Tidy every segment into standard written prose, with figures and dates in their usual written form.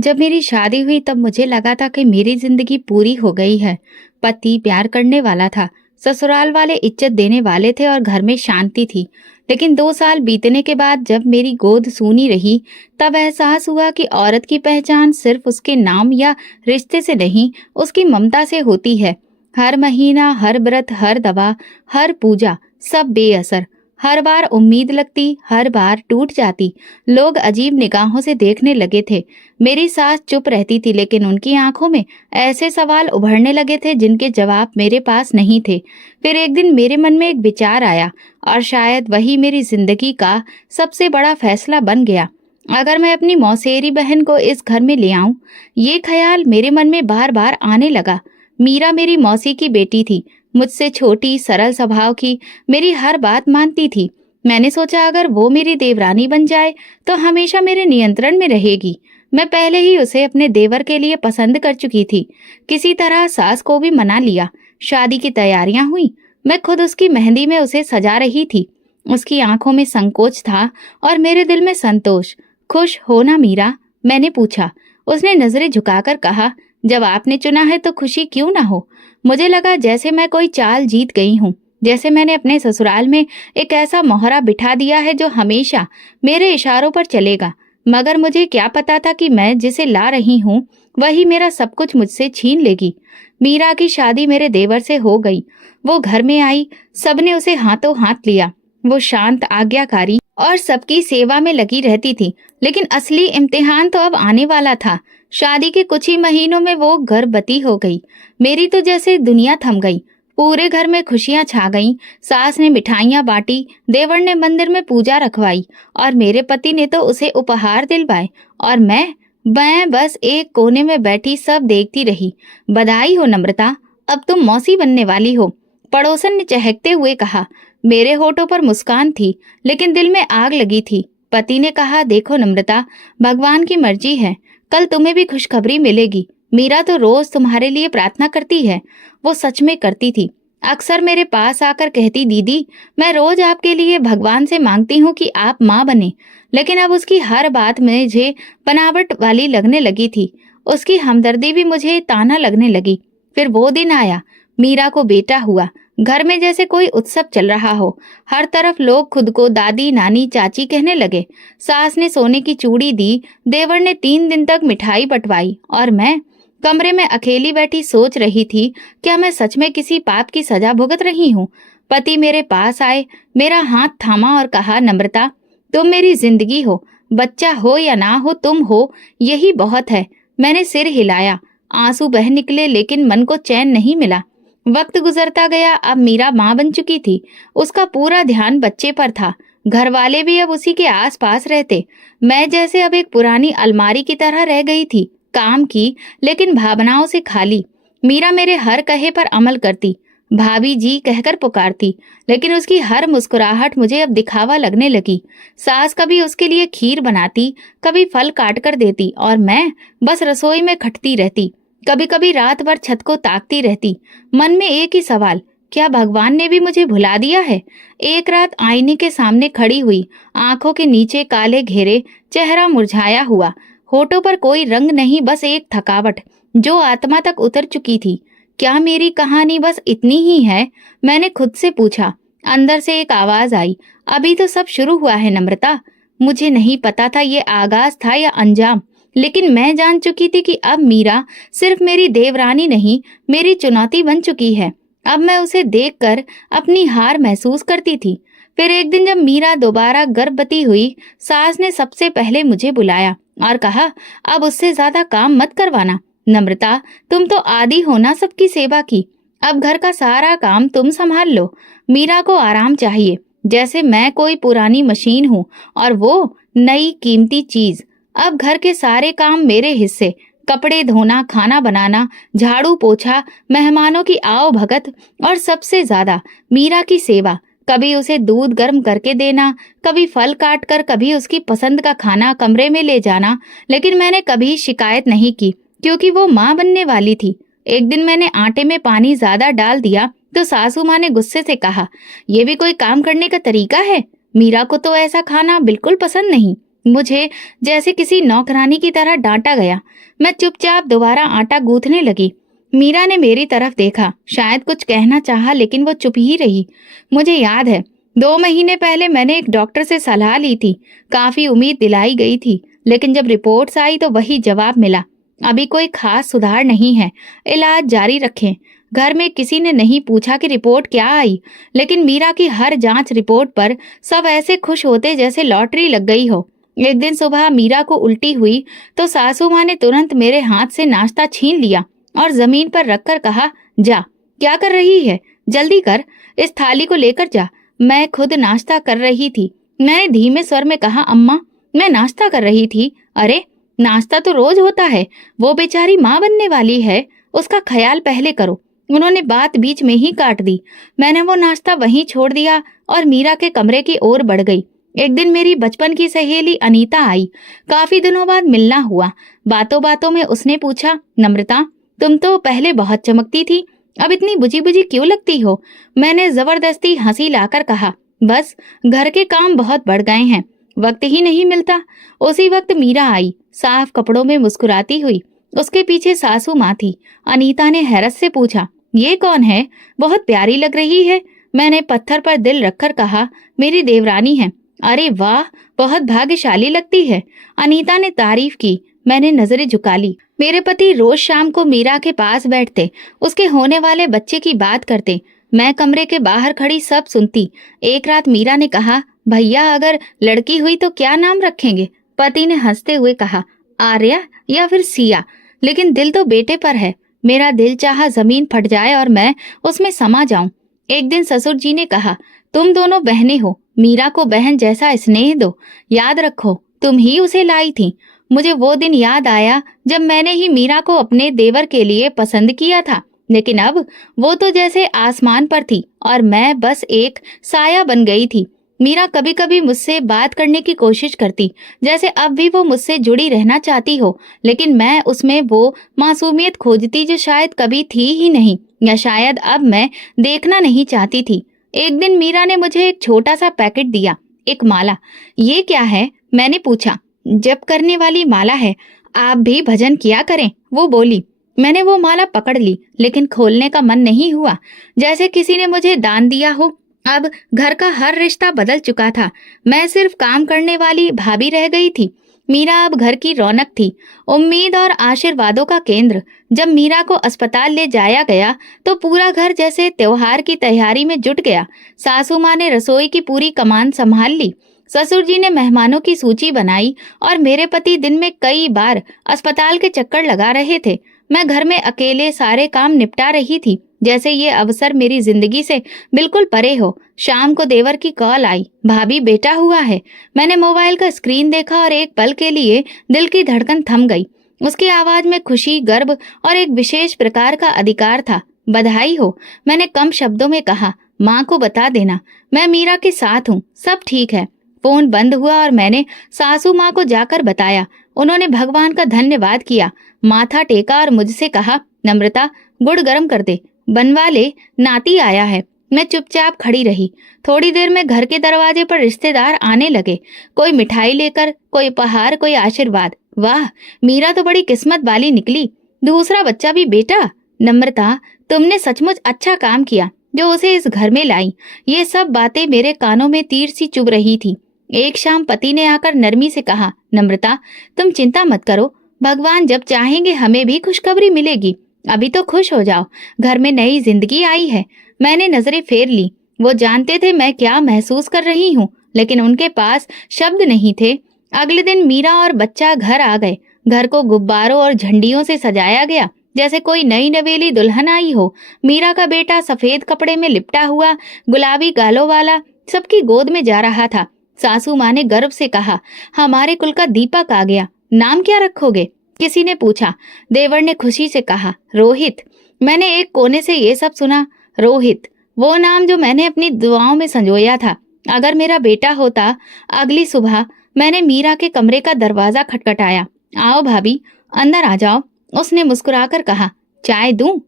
जब मेरी शादी हुई तब मुझे लगा था कि मेरी जिंदगी पूरी हो गई है। पति प्यार करने वाला था, ससुराल वाले इज्जत देने वाले थे और घर में शांति थी। लेकिन 2 साल बीतने के बाद जब मेरी गोद सूनी रही, तब एहसास हुआ कि औरत की पहचान सिर्फ उसके नाम या रिश्ते से नहीं, उसकी ममता से होती है। हर महीना, हर व्रत, हर दवा, हर पूजा, सब बेअसर। हर बार उम्मीद लगती, हर बार टूट जाती। लोग अजीब निगाहों से देखने लगे थे। मेरी सास चुप रहती थी, लेकिन उनकी आंखों में ऐसे सवाल उभरने लगे थे जिनके जवाब मेरे पास नहीं थे। फिर एक दिन मेरे मन में एक विचार आया, और शायद वही मेरी जिंदगी का सबसे बड़ा फैसला बन गया। अगर मैं अपनी मौसेरी बहन को इस घर में ले आऊं, ये ख्याल मेरे मन में बार बार आने लगा। मीरा मेरी मौसी की बेटी थी, मुझसे छोटी, सरल स्वभाव की, मेरी हर बात मानती थी। मैंने सोचा अगर वो मेरी देवरानी बन जाए तो हमेशा मेरे नियंत्रण में रहेगी। मैं पहले ही उसे अपने देवर के लिए पसंद कर चुकी थी। किसी तरह सास को भी मना लिया। शादी की तैयारियां हुई। मैं खुद उसकी मेहंदी में उसे सजा रही थी। उसकी आंखों में संकोच था और मेरे दिल में संतोष। खुश हो ना मीरा? मैंने पूछा। उसने नजरें झुकाकर कहा, जब आपने चुना है तो खुशी क्यों ना हो। मुझे लगा जैसे मैं कोई चाल जीत गई हूँ, जैसे मैंने अपने ससुराल में एक ऐसा मोहरा बिठा दिया है जो हमेशा मेरे इशारों पर चलेगा। मगर मुझे क्या पता था कि मैं जिसे ला रही हूँ वही मेरा सब कुछ मुझसे छीन लेगी। मीरा की शादी मेरे देवर से हो गई। वो घर में आई, सबने उसे हाथों हाथ लिया। वो शांत, आज्ञाकारी और सबकी सेवा में लगी रहती थी। लेकिन असली इम्तिहान तो अब आने वाला था। शादी के कुछ ही महीनों में वो गर्भवती हो गई। मेरी तो जैसे दुनिया थम गई। पूरे घर में खुशियां छा गईं। सास ने मिठाइयां बांटी, देवर ने मंदिर में पूजा रखवाई और मेरे पति ने तो उसे उपहार दिलवाए। और मैं बस एक कोने में बैठी सब देखती रही। बधाई हो नम्रता, अब तुम मौसी बनने वाली हो, पड़ोसन ने चहकते हुए कहा। मेरे होठों पर मुस्कान थी, लेकिन दिल में आग लगी थी। पति ने कहा, देखो नम्रता, भगवान की मर्जी है, कल तुम्हें भी खुशखबरी मिलेगी। मीरा तो रोज तुम्हारे लिए प्रार्थना करती है। वो सच में करती थी। अक्सर मेरे पास आकर कहती, दीदी, मैं रोज आपके लिए भगवान से मांगती हूँ कि आप माँ बने। लेकिन अब उसकी हर बात मुझे बनावट वाली लगने लगी थी। उसकी हमदर्दी भी मुझे ताना लगने लगी। फिर वो दिन आया, मीरा को बेटा हुआ। घर में जैसे कोई उत्सव चल रहा हो। हर तरफ लोग खुद को दादी, नानी, चाची कहने लगे। सास ने सोने की चूड़ी दी, देवर ने 3 दिन तक मिठाई बंटवाई, और मैं कमरे में अकेली बैठी सोच रही थी, क्या मैं सच में किसी पाप की सजा भुगत रही हूँ। पति मेरे पास आए, मेरा हाथ थामा और कहा, नम्रता, तुम मेरी जिंदगी हो। बच्चा हो या ना हो, तुम हो, यही बहुत है। मैंने सिर हिलाया। आंसू बह निकले, लेकिन मन को चैन नहीं मिला। वक्त गुजरता गया। अब मीरा माँ बन चुकी थी। उसका पूरा ध्यान बच्चे पर था। घर वाले भी अब उसी के आस पास रहते। मैं जैसे अब एक पुरानी अलमारी की तरह रह गई थी, काम की, लेकिन भावनाओं से खाली। मीरा मेरे हर कहे पर अमल करती, भाभी जी कहकर पुकारती, लेकिन उसकी हर मुस्कुराहट मुझे अब दिखावा लगने लगी। सास कभी उसके लिए खीर बनाती, कभी फल काट कर देती, और मैं बस रसोई में खटती रहती। कभी कभी रात भर छत को ताकती रहती, मन में एक ही सवाल, क्या भगवान ने भी मुझे भुला दिया है। एक रात आईने के सामने खड़ी हुई, आंखों के नीचे काले घेरे, चेहरा मुरझाया हुआ, होठों पर कोई रंग नहीं, बस एक थकावट जो आत्मा तक उतर चुकी थी। क्या मेरी कहानी बस इतनी ही है? मैंने खुद से पूछा। अंदर से एक आवाज आई, अभी तो सब शुरू हुआ है नम्रता। मुझे नहीं पता था ये आगाज था या अंजाम, लेकिन मैं जान चुकी थी कि अब मीरा सिर्फ मेरी देवरानी नहीं, मेरी चुनौती बन चुकी है। अब मैं उसे देखकर अपनी हार महसूस करती थी। फिर एक दिन जब मीरा दोबारा गर्भवती हुई, सास ने सबसे पहले मुझे बुलाया और कहा, अब उससे ज्यादा काम मत करवाना। नम्रता, तुम तो आदी हो ना सबकी सेवा की। अब घर का सारा काम तुम संभाल लो। मीरा को आराम चाहिए, जैसे मैं कोई पुरानी मशीन हूँ और वो नई कीमती चीज। अब घर के सारे काम मेरे हिस्से, कपड़े धोना, खाना बनाना, झाड़ू पोछा, मेहमानों की आओ भगत, और सबसे ज्यादा मीरा की सेवा। कभी उसे दूध गर्म करके देना, कभी फल काट कर, कभी उसकी पसंद का खाना कमरे में ले जाना। लेकिन मैंने कभी शिकायत नहीं की, क्योंकि वो माँ बनने वाली थी। एक दिन मैंने आटे में पानी ज्यादा डाल दिया तो सासू माँ ने गुस्से से कहा, ये भी कोई काम करने का तरीका है? मीरा को तो ऐसा खाना बिल्कुल पसंद नहीं। मुझे जैसे किसी नौकरानी की तरह डांटा गया। मैं चुपचाप दोबारा आटा गूंथने लगी। मीरा ने मेरी तरफ देखा, शायद कुछ कहना चाहा, लेकिन वो चुप ही रही। मुझे याद है 2 महीने पहले मैंने एक डॉक्टर से सलाह ली थी। काफी उम्मीद दिलाई गई थी, लेकिन जब रिपोर्ट्स आई तो वही जवाब मिला, अभी कोई खास सुधार नहीं है, इलाज जारी रखें। घर में किसी ने नहीं पूछा कि रिपोर्ट क्या आई, लेकिन मीरा की हर जांच रिपोर्ट पर सब ऐसे खुश होते जैसे लॉटरी लग गई हो। एक दिन सुबह मीरा को उल्टी हुई तो सासू माँ ने तुरंत मेरे हाथ से नाश्ता छीन लिया और जमीन पर रखकर कहा, जा, क्या कर रही है, जल्दी कर, इस थाली को लेकर जा। मैं खुद नाश्ता कर रही थी। मैंने धीमे स्वर में कहा, अम्मा, मैं नाश्ता कर रही थी। अरे, नाश्ता तो रोज होता है, वो बेचारी माँ बनने वाली है, उसका ख्याल पहले करो। उन्होंने बात बीच में ही काट दी। मैंने वो नाश्ता वहीं छोड़ दिया और मीरा के कमरे की ओर बढ़ गई। एक दिन मेरी बचपन की सहेली अनीता आई। काफी दिनों बाद मिलना हुआ। बातों बातों में उसने पूछा, नम्रता, तुम तो पहले बहुत चमकती थी, अब इतनी बुझी बुझी क्यों लगती हो? मैंने जबरदस्ती हंसी लाकर कहा, बस घर के काम बहुत बढ़ गए हैं, वक्त ही नहीं मिलता। उसी वक्त मीरा आई, साफ कपड़ों में मुस्कुराती हुई। उसके पीछे सासू माँ थी। अनीता ने हैरत से पूछा, ये कौन है? बहुत प्यारी लग रही है। मैंने पत्थर पर दिल रखकर कहा, मेरी देवरानी है। अरे वाह, बहुत भाग्यशाली लगती है। अनीता ने तारीफ की। मैंने नजरें झुका ली। मेरे पति रोज शाम को मीरा के पास बैठते, उसके होने वाले बच्चे की बात करते। मैं कमरे के बाहर खड़ी सब सुनती। एक रात मीरा ने कहा, भैया, अगर लड़की हुई तो क्या नाम रखेंगे? पति ने हंसते हुए कहा, आर्या या फिर सिया, लेकिन दिल तो बेटे पर है। मेरा दिल चाहा जमीन फट जाए और मैं उसमें समा जाऊं। एक दिन ससुर जी ने कहा, तुम दोनों बहनें हो, मीरा को बहन जैसा स्नेह दो। याद रखो, तुम ही उसे लाई थी। मुझे वो दिन याद आया जब मैंने ही मीरा को अपने देवर के लिए पसंद किया था, लेकिन अब वो तो जैसे आसमान पर थी और मैं बस एक साया बन गई थी। मीरा कभी कभी मुझसे बात करने की कोशिश करती, जैसे अब भी वो मुझसे जुड़ी रहना चाहती हो, लेकिन मैं उसमें वो मासूमियत खोजती जो शायद कभी थी ही नहीं, या शायद अब मैं देखना नहीं चाहती थी। एक दिन मीरा ने मुझे एक छोटा सा पैकेट दिया, एक माला। ये क्या है? मैंने पूछा। जप करने वाली माला है, आप भी भजन किया करें, वो बोली। मैंने वो माला पकड़ ली, लेकिन खोलने का मन नहीं हुआ, जैसे किसी ने मुझे दान दिया हो। अब घर का हर रिश्ता बदल चुका था। मैं सिर्फ काम करने वाली भाभी रह गई थी। मीरा अब घर की रौनक थी, उम्मीद और आशीर्वादों का केंद्र। जब मीरा को अस्पताल ले जाया गया तो पूरा घर जैसे त्योहार की तैयारी में जुट गया। सासू माँ ने रसोई की पूरी कमान संभाल ली, ससुर जी ने मेहमानों की सूची बनाई और मेरे पति दिन में कई बार अस्पताल के चक्कर लगा रहे थे। मैं घर में अकेले सारे काम निपटा रही थी, जैसे ये अवसर मेरी जिंदगी से बिल्कुल परे हो। शाम को देवर की कॉल आई, भाभी बेटा हुआ है। मैंने मोबाइल का स्क्रीन देखा और एक पल के लिए दिल की धड़कन थम गई। उसकी आवाज में खुशी, गर्व और एक विशेष प्रकार का अधिकार था। बधाई हो, मैंने कम शब्दों में कहा। माँ को बता देना, मैं मीरा के साथ हूँ, सब ठीक है। फोन बंद हुआ और मैंने सासू माँ को जाकर बताया। उन्होंने भगवान का धन्यवाद किया, माथा टेका और मुझसे कहा, नम्रता, गुड़ गर्म कर दे, बनवा ले, नाती आया है। मैं चुपचाप खड़ी रही। थोड़ी देर में घर के दरवाजे पर रिश्तेदार आने लगे, कोई मिठाई लेकर, कोई उपहार, कोई आशीर्वाद। वाह, मीरा तो बड़ी किस्मत वाली निकली, दूसरा बच्चा भी बेटा। नम्रता, तुमने सचमुच अच्छा काम किया जो उसे इस घर में लाई। ये सब बातें मेरे कानों में तीर सी चुभ रही थी। एक शाम पति ने आकर नरमी से कहा, नम्रता, तुम चिंता मत करो, भगवान जब चाहेंगे हमें भी खुशखबरी मिलेगी। अभी तो खुश हो जाओ, घर में नई जिंदगी आई है। मैंने नजरें फेर ली। वो जानते थे मैं क्या महसूस कर रही हूँ, लेकिन उनके पास शब्द नहीं थे। अगले दिन मीरा और बच्चा घर आ गए। घर को गुब्बारों और झंडियों से सजाया गया, जैसे कोई नई नवेली दुल्हन आई हो। मीरा का बेटा सफेद कपड़े में लिपटा हुआ, गुलाबी गालों वाला, सबकी गोद में जा रहा था। सासू माँ ने गर्व से कहा, हमारे कुल का दीपक आ गया, नाम क्या रखोगे? किसी ने पूछा। देवर ने खुशी से कहा, रोहित। मैंने एक कोने से ये सब सुना। रोहित, वो नाम जो मैंने अपनी दुआओं में संजोया था। अगर मेरा बेटा होता। अगली सुबह मैंने मीरा के कमरे का दरवाजा खटखटाया। आओ भाभी, अंदर आ जाओ, उसने मुस्कुराकर कहा। चाय दूं?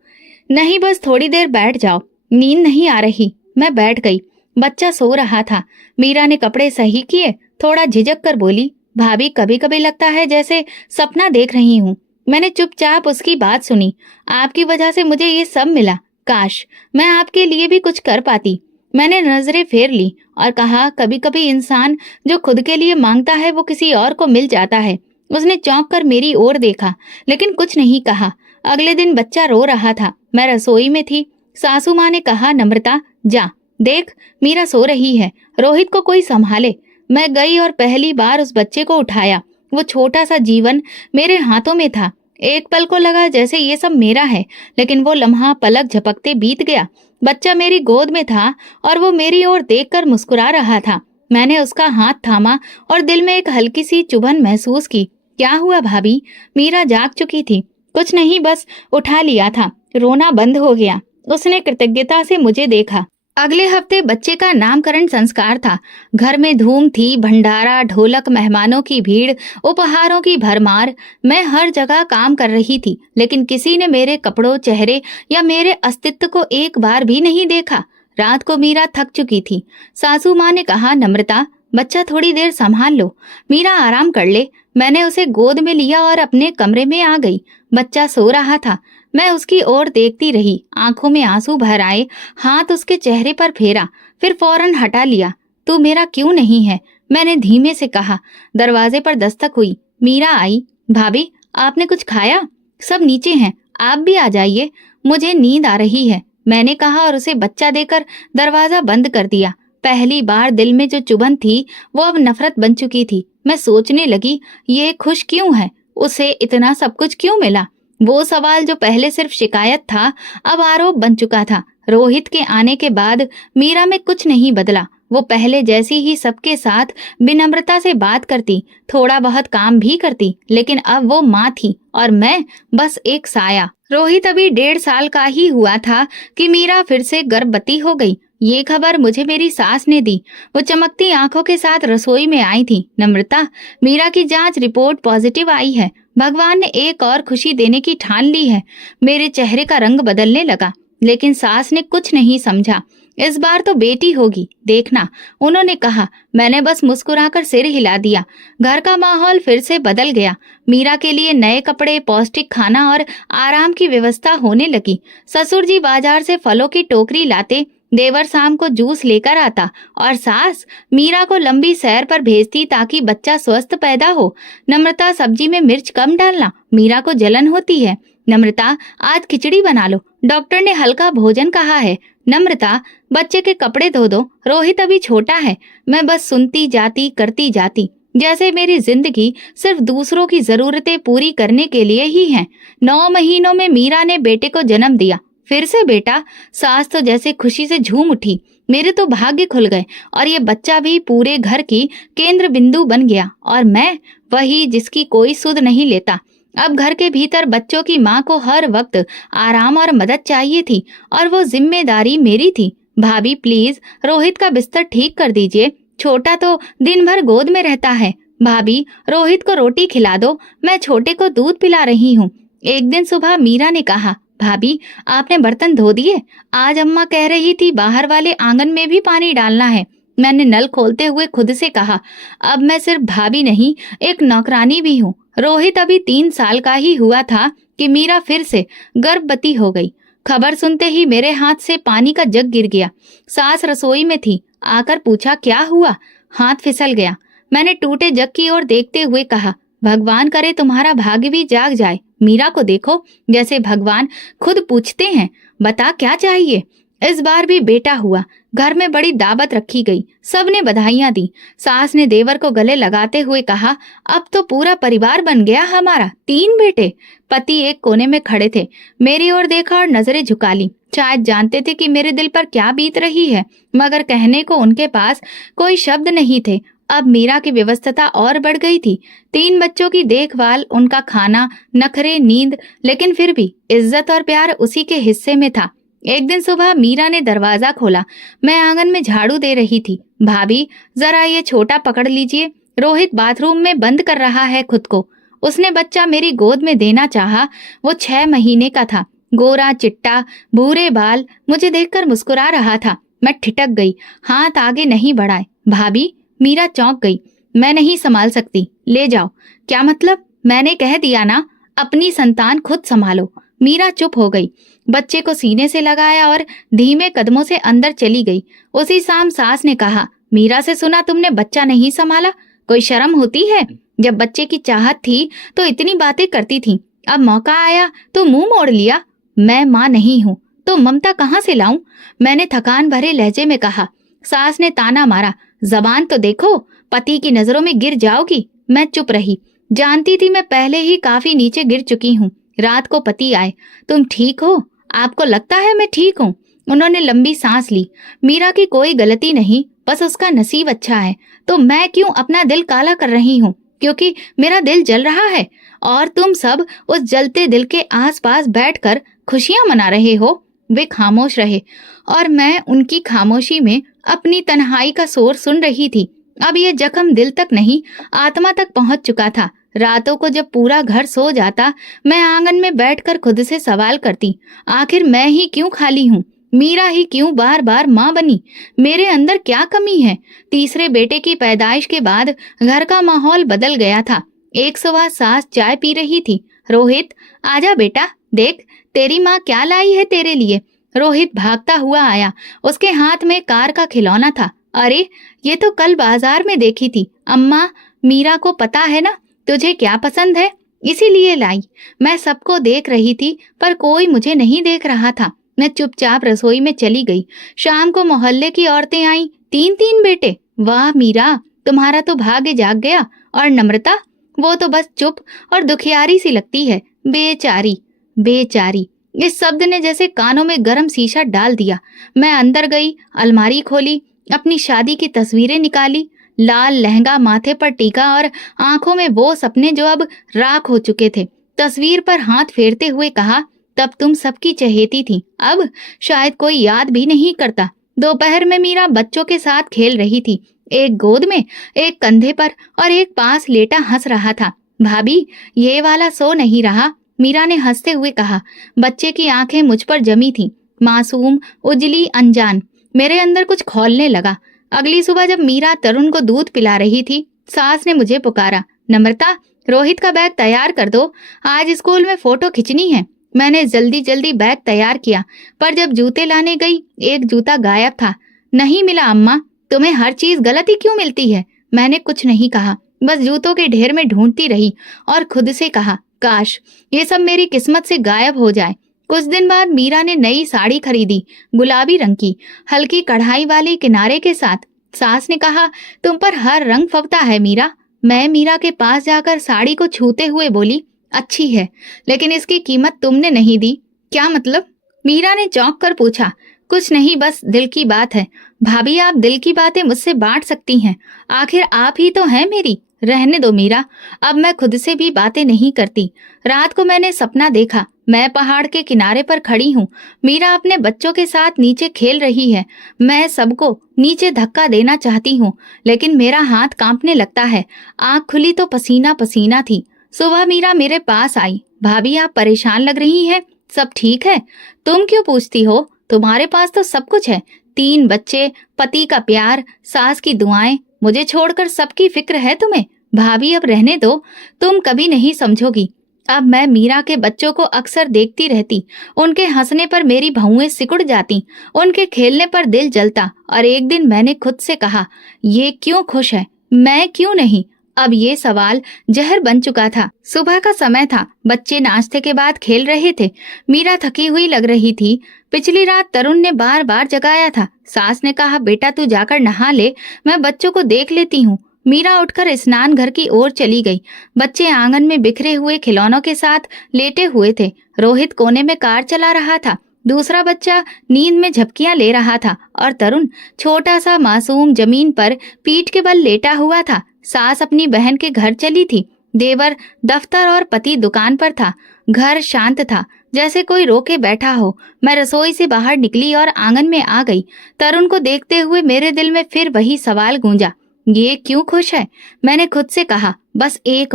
नहीं, बस थोड़ी देर बैठ जाओ, नींद नहीं आ रही। मैं बैठ गई। बच्चा सो रहा था। मीरा ने कपड़े सही किए, थोड़ा झिझक कर बोली, भाभी, कभी कभी लगता है जैसे सपना देख रही हूँ। मैंने चुपचाप उसकी बात सुनी। आपकी वजह से मुझे ये सब मिला। काश मैं आपके लिए भी कुछ कर पाती। मैंने नजरें फेर ली और कहा, कभी कभी इंसान जो खुद के लिए मांगता है वो किसी और को मिल जाता है। उसने चौंक कर मेरी ओर देखा, लेकिन कुछ नहीं कहा। अगले दिन बच्चा रो रहा था। मैं रसोई में थी। सासू माँ ने कहा, नम्रता जा देख, मीरा सो रही है, रोहित को कोई संभाले। मैं गई और पहली बार उस बच्चे को उठाया। वो छोटा सा जीवन मेरे हाथों में था। एक पल को लगा जैसे ये सब मेरा है, लेकिन वो लम्हा पलक झपकते बीत गया। बच्चा मेरी गोद में था और वो मेरी ओर देखकर मुस्कुरा रहा था। मैंने उसका हाथ थामा और दिल में एक हल्की सी चुभन महसूस की। क्या हुआ भाभी? मीरा जाग चुकी थी। कुछ नहीं, बस उठा लिया था। रोना बंद हो गया। उसने कृतज्ञता से मुझे देखा। अगले हफ्ते बच्चे का नामकरण संस्कार था। घर में धूम थी, भंडारा, ढोलक, मेहमानों की भीड़, उपहारों की भरमार। मैं हर जगह काम कर रही थी, लेकिन किसी ने मेरे कपड़ों, चेहरे या मेरे अस्तित्व को एक बार भी नहीं देखा। रात को मीरा थक चुकी थी। सासू माँ ने कहा, नम्रता बच्चा थोड़ी देर संभाल लो, मीरा आराम कर ले। मैंने उसे गोद में लिया और अपने कमरे में आ गई। बच्चा सो रहा था। मैं उसकी ओर देखती रही। आंखों में आंसू भर आए। हाथ उसके चेहरे पर फेरा, फिर फौरन हटा लिया। तू मेरा क्यों नहीं है? मैंने धीमे से कहा। दरवाजे पर दस्तक हुई। मीरा आई। भाभी, आपने कुछ खाया? सब नीचे हैं, आप भी आ जाइए, मुझे नींद आ रही है, मैंने कहा और उसे बच्चा देकर दरवाजा बंद कर दिया। पहली बार दिल में जो चुभन थी वो अब नफरत बन चुकी थी। मैं सोचने लगी, ये खुश क्यों है? उसे इतना सब कुछ क्यों मिला? वो सवाल जो पहले सिर्फ शिकायत था, अब आरोप बन चुका था। रोहित के आने के बाद मीरा में कुछ नहीं बदला। वो पहले जैसी ही सबके साथ विनम्रता से बात करती, थोड़ा बहुत काम भी करती, लेकिन अब वो माँ थी और मैं बस एक साया। रोहित अभी 1.5 साल का ही हुआ था कि मीरा फिर से गर्भवती हो गई। ये खबर मुझे मेरी सास ने दी। वो चमकती आंखों के साथ रसोई में आई थी। नम्रता, मीरा की जांच रिपोर्ट पॉजिटिव आई है। भगवान ने एक और खुशी देने की ठान ली है। मेरे चेहरे का रंग बदलने लगा, लेकिन सास ने कुछ नहीं समझा। इस बार तो बेटी होगी, देखना, उन्होंने कहा। मैंने बस मुस्कुराकर सिर हिला दिया। घर का माहौल फिर से बदल गया। मीरा के लिए नए कपड़े, पौष्टिक खाना और आराम की व्यवस्था होने लगी। ससुर जी बाजार से फलों की टोकरी लाते, देवर शाम को जूस लेकर आता और सास मीरा को लंबी सैर पर भेजती ताकि बच्चा स्वस्थ पैदा हो। नम्रता, सब्जी में मिर्च कम डालना, मीरा को जलन होती है। नम्रता, आज खिचड़ी बना लो, डॉक्टर ने हल्का भोजन कहा है। नम्रता, बच्चे के कपड़े धो दो, रोहित अभी छोटा है। मैं बस सुनती जाती, करती जाती, जैसे मेरी जिंदगी सिर्फ दूसरों की जरूरतें पूरी करने के लिए ही है। 9 महीनों में मीरा ने बेटे को जन्म दिया। फिर से बेटा। सास तो जैसे खुशी से झूम उठी। मेरे तो भाग्य खुल गए और ये बच्चा भी पूरे घर की केंद्र बिंदु बन गया और मैं वही जिसकी कोई सुध नहीं लेता। अब घर के भीतर बच्चों की माँ को हर वक्त आराम और मदद चाहिए थी और वो जिम्मेदारी मेरी थी। भाभी प्लीज रोहित का बिस्तर ठीक कर दीजिए, छोटा तो दिन भर गोद में रहता है। भाभी, रोहित को रोटी खिला दो, मैं छोटे को दूध पिला रही हूँ। एक दिन सुबह मीरा ने कहा, भाभी आपने बर्तन धो दिए? आज अम्मा कह रही थी बाहर वाले आंगन में भी पानी डालना है। मैंने नल खोलते हुए खुद से कहा, अब मैं सिर्फ भाभी नहीं, एक नौकरानी भी हूँ। रोहित अभी 3 साल का ही हुआ था कि मीरा फिर से गर्भवती हो गई। खबर सुनते ही मेरे हाथ से पानी का जग गिर गया। सास रसोई में थी, आकर पूछा, क्या हुआ? हाथ फिसल गया। मैंने टूटे जग की ओर देखते हुए कहा, भगवान करे तुम्हारा भाग्य भी जाग जाए। मीरा को देखो, जैसे भगवान खुद पूछते हैं, बता क्या चाहिए। इस बार भी बेटा हुआ। घर में बड़ी दावत रखी गई। सबने बधाइयां दी। सास ने देवर को गले लगाते हुए कहा, अब तो पूरा परिवार बन गया हमारा, 3 बेटे। पति एक कोने में खड़े थे, मेरी ओर देखा और नजरें झुका ली। शायद जानते थे कि मेरे दिल पर क्या बीत रही है, मगर कहने को उनके पास कोई शब्द नहीं थे। अब मीरा की व्यस्तता और बढ़ गई थी। 3 बच्चों की देखभाल, उनका खाना, नखरे, नींद, लेकिन फिर भी इज्जत और प्यार उसी के हिस्से में था। एक दिन सुबह मीरा ने दरवाजा खोला। मैं आंगन में झाड़ू दे रही थी। भाभी जरा ये छोटा पकड़ लीजिए, रोहित बाथरूम में बंद कर रहा है खुद को। उसने बच्चा मेरी गोद में देना चाहा। वो 6 महीने का था, गोरा चिट्टा, भूरे बाल, मुझे देखकर मुस्कुरा रहा था। मैं ठिठक गई, हाथ आगे नहीं बढ़ाए। भाभी, मीरा चौंक गई। मैं नहीं संभाल सकती, ले जाओ। क्या मतलब? मैंने कह दिया ना, अपनी संतान खुद संभालो। मीरा चुप हो गई, बच्चे को सीने से लगाया और धीमे कदमों से अंदर चली गई। उसी शाम सास ने कहा, मीरा से सुना तुमने बच्चा नहीं संभाला, कोई शर्म होती है? जब बच्चे की चाहत थी तो इतनी बातें करती थी, अब मौका आया तो मुंह मोड़ लिया। मैं माँ नहीं हूँ तो ममता कहाँ से लाऊं? मैंने थकान भरे लहजे में कहा। सास ने ताना मारा, जबान तो देखो, पति की नजरों में गिर जाओगी। मैं चुप रही, जानती थी मैं पहले ही काफी नीचे गिर चुकी हूँ। रात को पति आए, तुम ठीक हो? आपको लगता है मैं ठीक हूँ? उन्होंने लंबी सांस ली। मीरा की कोई गलती नहीं, बस उसका नसीब अच्छा है। तो मैं क्यों अपना दिल काला कर रही हूँ? क्योंकि मेरा दिल जल रहा है और तुम सब उस जलते दिल के आसपास बैठकर खुशियां मना रहे हो। वे खामोश रहे और मैं उनकी खामोशी में अपनी तन्हाई का शोर सुन रही थी। अब ये जख्म दिल तक नहीं, आत्मा तक पहुंच चुका था। रातों को जब पूरा घर सो जाता, मैं आंगन में बैठकर खुद से सवाल करती, आखिर मैं ही क्यों खाली हूँ? मीरा ही क्यों बार बार माँ बनी? मेरे अंदर क्या कमी है? तीसरे बेटे की पैदाइश के बाद घर का माहौल बदल गया था। एक सुबह सास चाय पी रही थी। रोहित, आजा बेटा, देख तेरी माँ क्या लाई है तेरे लिए। रोहित भागता हुआ आया, उसके हाथ में कार का खिलौना था। अरे, ये तो कल बाजार में देखी थी। अम्मा, मीरा को पता है ना तुझे क्या पसंद है, इसीलिए लाई। मैं सबको देख रही थी पर कोई मुझे नहीं देख रहा था। मैं चुपचाप रसोई में चली गई। शाम को मोहल्ले की औरतें आईं, 3-3 बेटे। वाह मीरा, तुम्हारा तो भाग्य जाग गया। और नम्रता, वो तो बस चुप और दुखियारी सी लगती है। बेचारी, बेचारी। इस शब्द ने जैसे कानों में गरम शीशा डाल दिया। मैं अंदर गई, अलमारी खोली, अपनी शादी की तस्वीरें निकाली। लाल लहंगा, माथे पर टीका और आंखों में वो सपने जो अब राख हो चुके थे। तस्वीर पर हाथ फेरते हुए कहा, तब तुम सबकी चहेती थी, अब शायद कोई याद भी नहीं करता। दोपहर में मीरा बच्चों के साथ खेल रही थी, एक गोद में, एक कंधे पर और एक पास लेटा हंस रहा था। भाभी, ये वाला सो नहीं रहा, मीरा ने हंसते हुए कहा। बच्चे की आंखें मुझ पर जमी थीं, मासूम, उजली, अनजान। मेरे अंदर कुछ खौलने लगा। अगली सुबह जब मीरा तरुण को दूध पिला रही थी, सास ने मुझे पुकारा, नम्रता, रोहित का बैग तैयार कर दो, आज स्कूल में फोटो खिंचनी है। मैंने जल्दी जल्दी बैग तैयार किया, पर जब जूते लाने गई, एक जूता गायब था। नहीं मिला अम्मा, तुम्हें हर चीज गलत ही क्यों मिलती है? मैंने कुछ नहीं कहा, बस जूतों के ढेर में ढूंढती रही और खुद से कहा, काश ये सब मेरी किस्मत से गायब हो जाए। कुछ दिन बाद मीरा ने नई साड़ी खरीदी, गुलाबी रंग की, हल्की कढ़ाई वाली किनारे के साथ। सास ने कहा, तुम पर हर रंग फबता है मीरा। मैं मीरा के पास जाकर साड़ी को छूते हुए बोली, अच्छी है, लेकिन इसकी कीमत तुमने नहीं दी। क्या मतलब? मीरा ने चौंक कर पूछा। कुछ नहीं, बस दिल की बात है। भाभी, आप दिल की बातें मुझसे बांट सकती हैं, आखिर आप ही तो हैं मेरी। रहने दो मीरा, अब मैं खुद से भी बातें नहीं करती। रात को मैंने सपना देखा, मैं पहाड़ के किनारे पर खड़ी हूँ, मीरा अपने बच्चों के साथ नीचे खेल रही है। मैं सबको नीचे धक्का देना चाहती हूँ, लेकिन मेरा हाथ कांपने लगता है। आँख खुली तो पसीना पसीना थी। सुबह मीरा मेरे पास आई, भाभी आप परेशान लग रही हैं, सब ठीक है? तुम क्यों पूछती हो, तुम्हारे पास तो सब कुछ है, 3 बच्चे, पति का प्यार, सास की दुआएं, मुझे छोड़कर सबकी फिक्र है तुम्हें। भाभी अब रहने दो, तुम कभी नहीं समझोगी। अब मैं मीरा के बच्चों को अक्सर देखती रहती, उनके हंसने पर मेरी भौएं सिकुड़ जाती, उनके खेलने पर दिल जलता। और एक दिन मैंने खुद से कहा, ये क्यों खुश है, मैं क्यों नहीं? अब ये सवाल जहर बन चुका था। सुबह का समय था, बच्चे नाश्ते के बाद खेल रहे थे। मीरा थकी हुई लग रही थी। पिछली रात तरुण ने बार बार जगाया था। सास ने कहा, बेटा तू जाकर नहा ले, मैं बच्चों को देख लेती हूँ। मीरा उठकर स्नान घर की ओर चली गई। बच्चे आंगन में बिखरे हुए खिलौनों के साथ लेटे हुए थे। रोहित कोने में कार चला रहा था, दूसरा बच्चा नींद में झपकियां ले रहा था और तरुण छोटा सा मासूम जमीन पर पीठ के बल लेटा हुआ था। सास अपनी बहन के घर चली थी, देवर दफ्तर और पति दुकान पर था। घर शांत था, जैसे कोई रोके बैठा हो। मैं रसोई से बाहर निकली और आंगन में आ गई। तरुण को देखते हुए मेरे दिल में फिर वही सवाल गूंजा, ये क्यों खुश है? मैंने खुद से कहा, बस एक